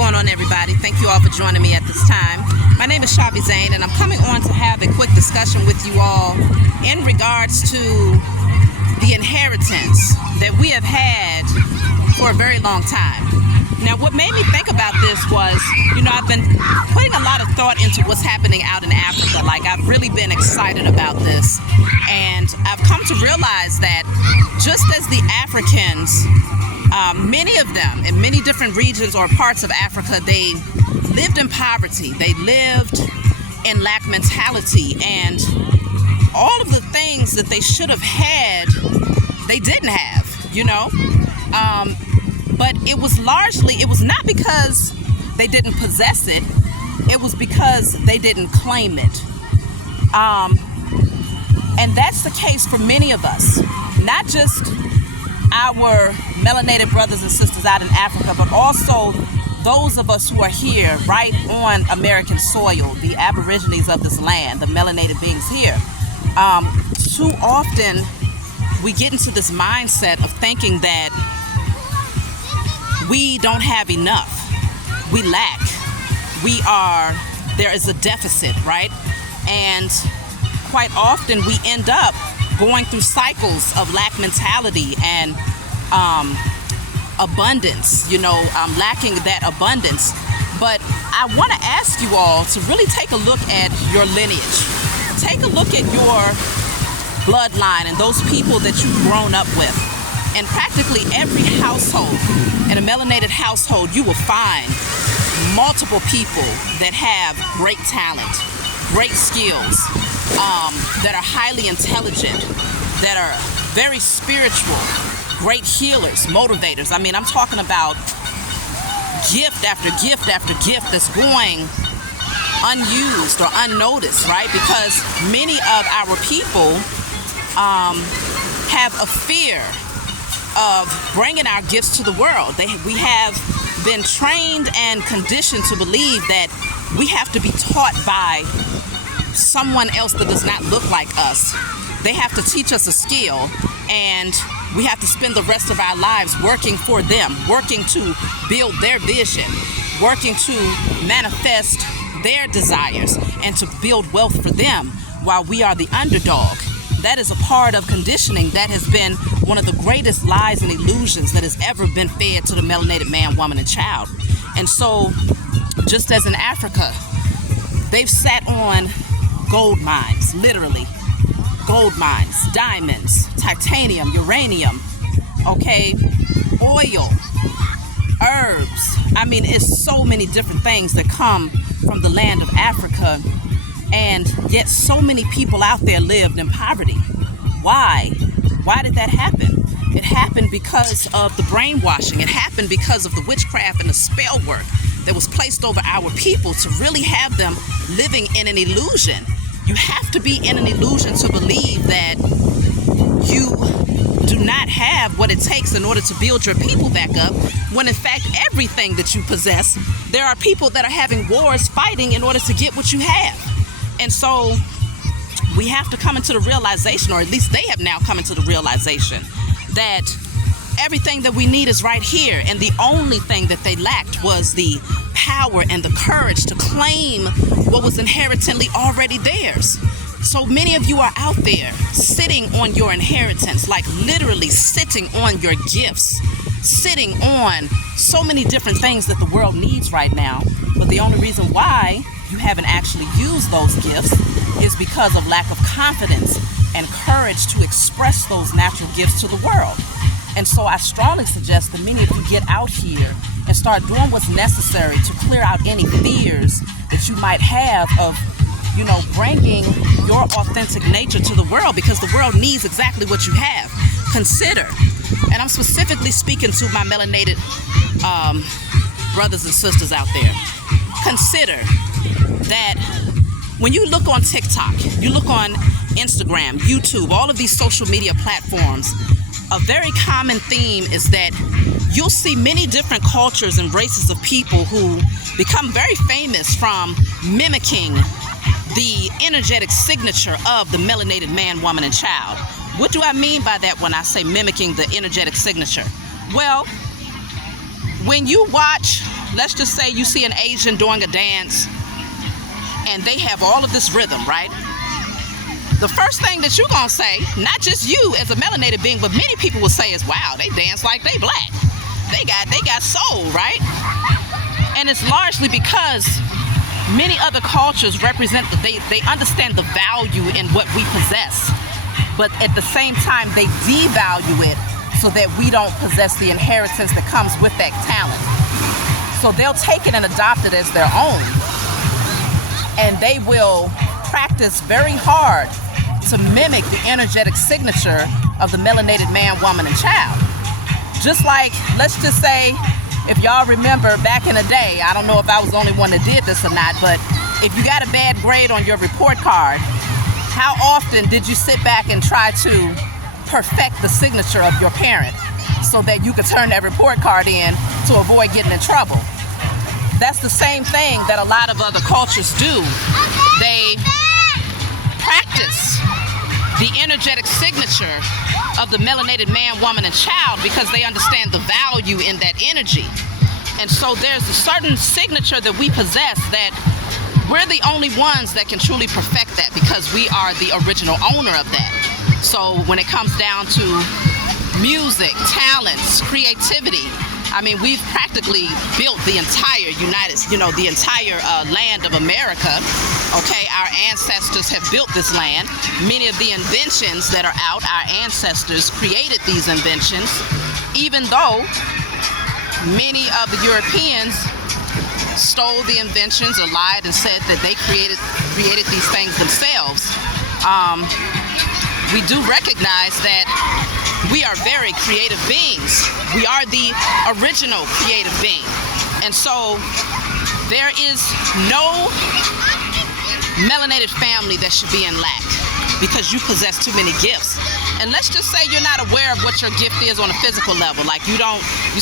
going on, everybody? Thank you all for joining me at this time. My name is Shabi Zane, and I'm coming on to have a quick discussion with you all in regards to the inheritance that we have had for a very long time. Now, what made me think about this was, I've been putting a lot of thought into what's happening out in Africa. Like, I've really been excited about this, and I've come to realize that just as the Africans, many of them in many different regions or parts of Africa, they lived in poverty, they lived in lack mentality, and all of the things that they should have had, they didn't have, but it was not because they didn't possess it, it was because they didn't claim it. And that's the case for many of us, not just our melanated brothers and sisters out in Africa, but also those of us who are here right on American soil, the aborigines of this land, the melanated beings here. Too often we get into this mindset of thinking that we don't have enough, we lack, there is a deficit, right? And quite often we end up going through cycles of lack mentality and abundance, lacking that abundance. But I want to ask you all to really take a look at your lineage. Take a look at your bloodline and those people that you've grown up with. In practically every household, in a melanated household, you will find multiple people that have great talent, great skills, that are highly intelligent, that are very spiritual, great healers, motivators. I'm talking about gift after gift after gift that's going unused or unnoticed, right? Because many of our people have a fear of bringing our gifts to the world. We have been trained and conditioned to believe that we have to be taught by someone else that does not look like us. They have to teach us a skill, and we have to spend the rest of our lives working for them, working to build their vision, working to manifest their desires, and to build wealth for them while we are the underdog. That is a part of conditioning that has been one of the greatest lies and illusions that has ever been fed to the melanated man, woman, and child. And so, just as in Africa, they've sat on gold mines, literally. Gold mines, diamonds, titanium, uranium, oil, herbs. It's so many different things that come from the land of Africa, and yet so many people out there lived in poverty. Why? Why did that happen? It happened because of the brainwashing. It happened because of the witchcraft and the spell work that was placed over our people to really have them living in an illusion. You have to be in an illusion to believe that you do not have what it takes in order to build your people back up, when in fact everything that you possess, there are people that are having wars fighting in order to get what you have. And so we have to come into the realization, or at least they have now come into the realization, that everything that we need is right here, and the only thing that they lacked was the power and the courage to claim what was inherently already theirs. So many of you are out there sitting on your inheritance, like literally sitting on your gifts, sitting on so many different things that the world needs right now. But the only reason why you haven't actually used those gifts is because of lack of confidence and courage to express those natural gifts to the world. And so I strongly suggest that many of you get out here and start doing what's necessary to clear out any fears that you might have of, bringing your authentic nature to the world, because the world needs exactly what you have. Consider, and I'm specifically speaking to my melanated brothers and sisters out there, consider that when you look on TikTok, you look on Instagram, YouTube, all of these social media platforms, a very common theme is that you'll see many different cultures and races of people who become very famous from mimicking the energetic signature of the melanated man, woman, and child. What do I mean by that when I say mimicking the energetic signature? Well, when you watch let's just say you see an Asian doing a dance and they have all of this rhythm, right? The first thing that you're gonna say, not just you as a melanated being, but many people will say is, wow, they dance like they black. They got soul, right? And it's largely because many other cultures represent, they understand the value in what we possess, but at the same time they devalue it so that we don't possess the inheritance that comes with that talent. So they'll take it and adopt it as their own, and they will practice very hard to mimic the energetic signature of the melanated man, woman, and child. Just like, let's just say, if y'all remember back in the day, I don't know if I was the only one that did this or not, but if you got a bad grade on your report card, how often did you sit back and try to perfect the signature of your parent so that you could turn that report card in to avoid getting in trouble? That's the same thing that a lot of other cultures do. They practice the energetic signature of the melanated man, woman, and child because they understand the value in that energy. And so there's a certain signature that we possess that we're the only ones that can truly perfect that because we are the original owner of that. So when it comes down to music, talents, creativity, I mean, we've practically built the entire the entire land of America. Okay, our ancestors have built this land. Many of the inventions that are out, our ancestors created these inventions, even though many of the Europeans stole the inventions or lied and said that they created these things themselves. We do recognize that we are very creative beings. We are the original creative being. And so there is no melanated family that should be in lack because you possess too many gifts. And let's just say you're not aware of what your gift is on a physical level. Like you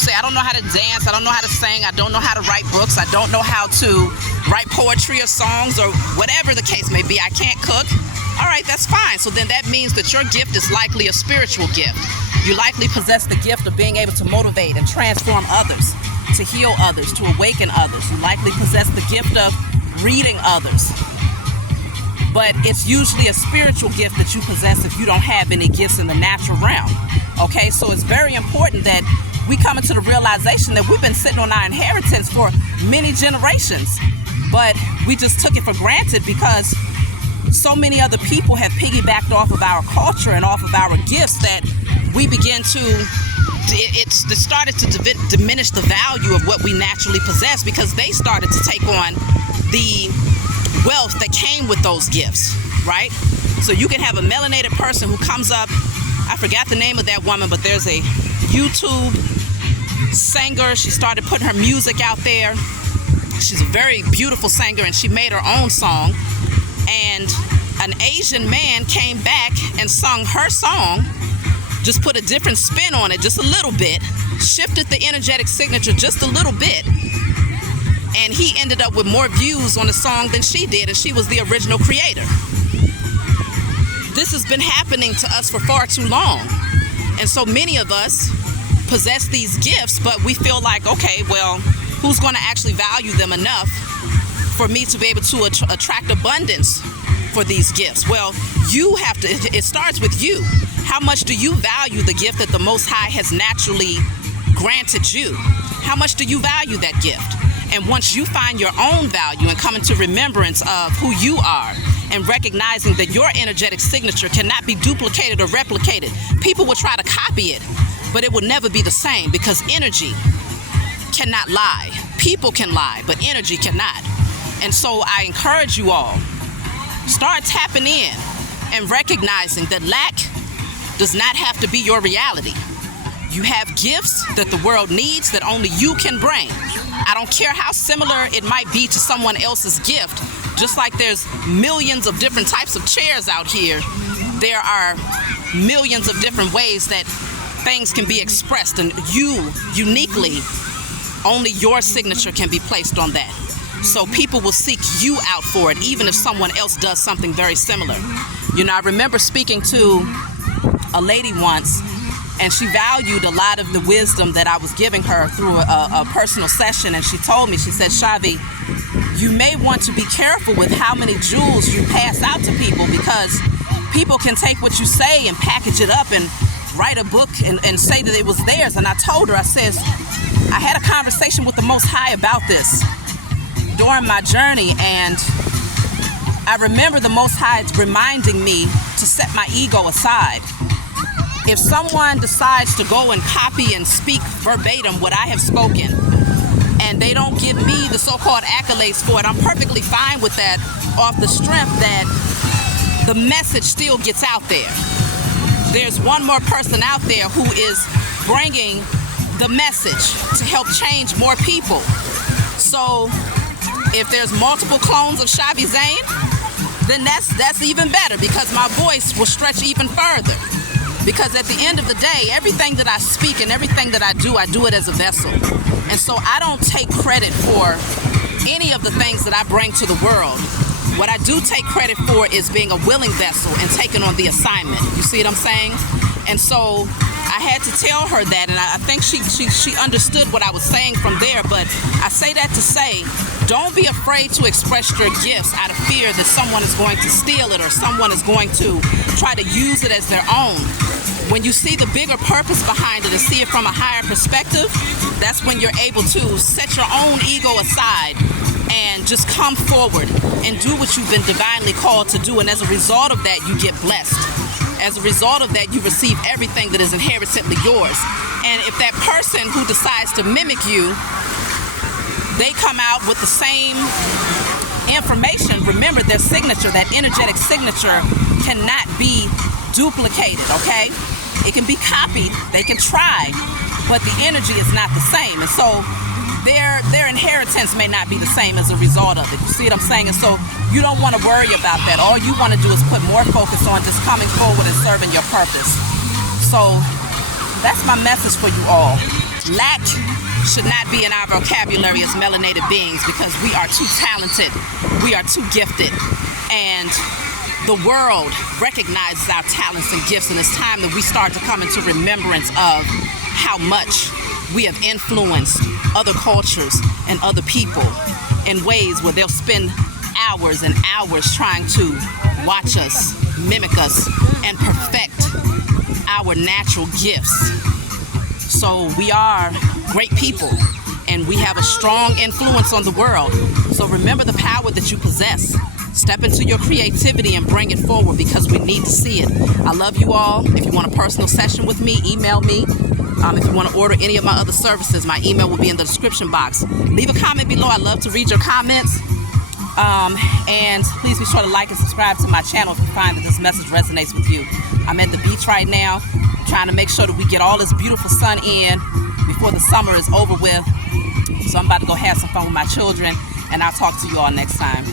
say, I don't know how to dance, I don't know how to sing, I don't know how to write books, I don't know how to write poetry or songs or whatever the case may be. I can't cook. All right, that's fine. So then that means that your gift is likely a spiritual gift. You likely possess the gift of being able to motivate and transform others, to heal others, to awaken others. You likely possess the gift of reading others. But it's usually a spiritual gift that you possess if you don't have any gifts in the natural realm. Okay, so it's very important that we come into the realization that we've been sitting on our inheritance for many generations, but we just took it for granted because so many other people have piggybacked off of our culture and off of our gifts that we begin to, it started to diminish the value of what we naturally possess because they started to take on the wealth that came with those gifts, right? So you can have a melanated person who comes up, I forgot the name of that woman, but there's a YouTube singer. She started putting her music out there. She's a very beautiful singer and she made her own song. And an Asian man came back and sung her song, just put a different spin on it, just a little bit, shifted the energetic signature just a little bit, and he ended up with more views on the song than she did, and she was the original creator. This has been happening to us for far too long, and so many of us possess these gifts, but we feel like, okay, well, who's going to actually value them enough for me to be able to attract abundance for these gifts? Well, you have to, it starts with you. How much do you value the gift that the Most High has naturally granted you? How much do you value that gift? And once you find your own value and come into remembrance of who you are and recognizing that your energetic signature cannot be duplicated or replicated, people will try to copy it, but it will never be the same because energy cannot lie. People can lie, but energy cannot. And so I encourage you all, start tapping in and recognizing that lack does not have to be your reality. You have gifts that the world needs that only you can bring. I don't care how similar it might be to someone else's gift. Just like there's millions of different types of chairs out here, there are millions of different ways that things can be expressed, and you uniquely, only your signature can be placed on that. So people will seek you out for it, even if someone else does something very similar. You know, I remember speaking to a lady once And she valued a lot of the wisdom that I was giving her through a personal session. And she told me, she said, Shavi, you may want to be careful with how many jewels you pass out to people, because people can take what you say and package it up and write a book and say that it was theirs. And I told her, I said, I had a conversation with the Most High about this during my journey, and I remember the Most High reminding me to set my ego aside. If someone decides to go and copy and speak verbatim what I have spoken, and they don't give me the so-called accolades for it, I'm perfectly fine with that, off the strength that the message still gets out there. There's one more person out there who is bringing the message to help change more people. So if there's multiple clones of Shavi Zane, then that's even better, because my voice will stretch even further. Because at the end of the day, everything that I speak and everything that I do it as a vessel. And so I don't take credit for any of the things that I bring to the world. What I do take credit for is being a willing vessel and taking on the assignment. You see what I'm saying? And so I had to tell her that, and I think she understood what I was saying from there. But I say that to say, don't be afraid to express your gifts out of fear that someone is going to steal it or someone is going to try to use it as their own. When you see the bigger purpose behind it and see it from a higher perspective, that's when you're able to set your own ego aside and just come forward and do what you've been divinely called to do. And as a result of that, you get blessed. As a result of that, you receive everything that is inherently yours. And if that person who decides to mimic you, they come out with the same information, remember their signature, that energetic signature cannot be duplicated, okay? It can be copied, they can try, but the energy is not the same. And so their inheritance may not be the same as a result of it. You see what I'm saying? And so you don't want to worry about that. All you want to do is put more focus on just coming forward and serving your purpose. So that's my message for you all. Lack should not be in our vocabulary as melanated beings, because we are too talented, we are too gifted, and the world recognizes our talents and gifts, and it's time that we start to come into remembrance of how much we have influenced other cultures and other people in ways where they'll spend hours and hours trying to watch us, mimic us, and perfect our natural gifts. So we are great people, and we have a strong influence on the world. So remember the power that you possess. Step into your creativity and bring it forward, because we need to see it. I love you all. If you want a personal session with me, email me. If you want to order any of my other services, my email will be in the description box. Leave a comment below. I love to read your comments. And please be sure to like and subscribe to my channel if you find that this message resonates with you. I'm at the beach right now, trying to make sure that we get all this beautiful sun in before the summer is over with. So I'm about to go have some fun with my children, and I'll talk to you all next time.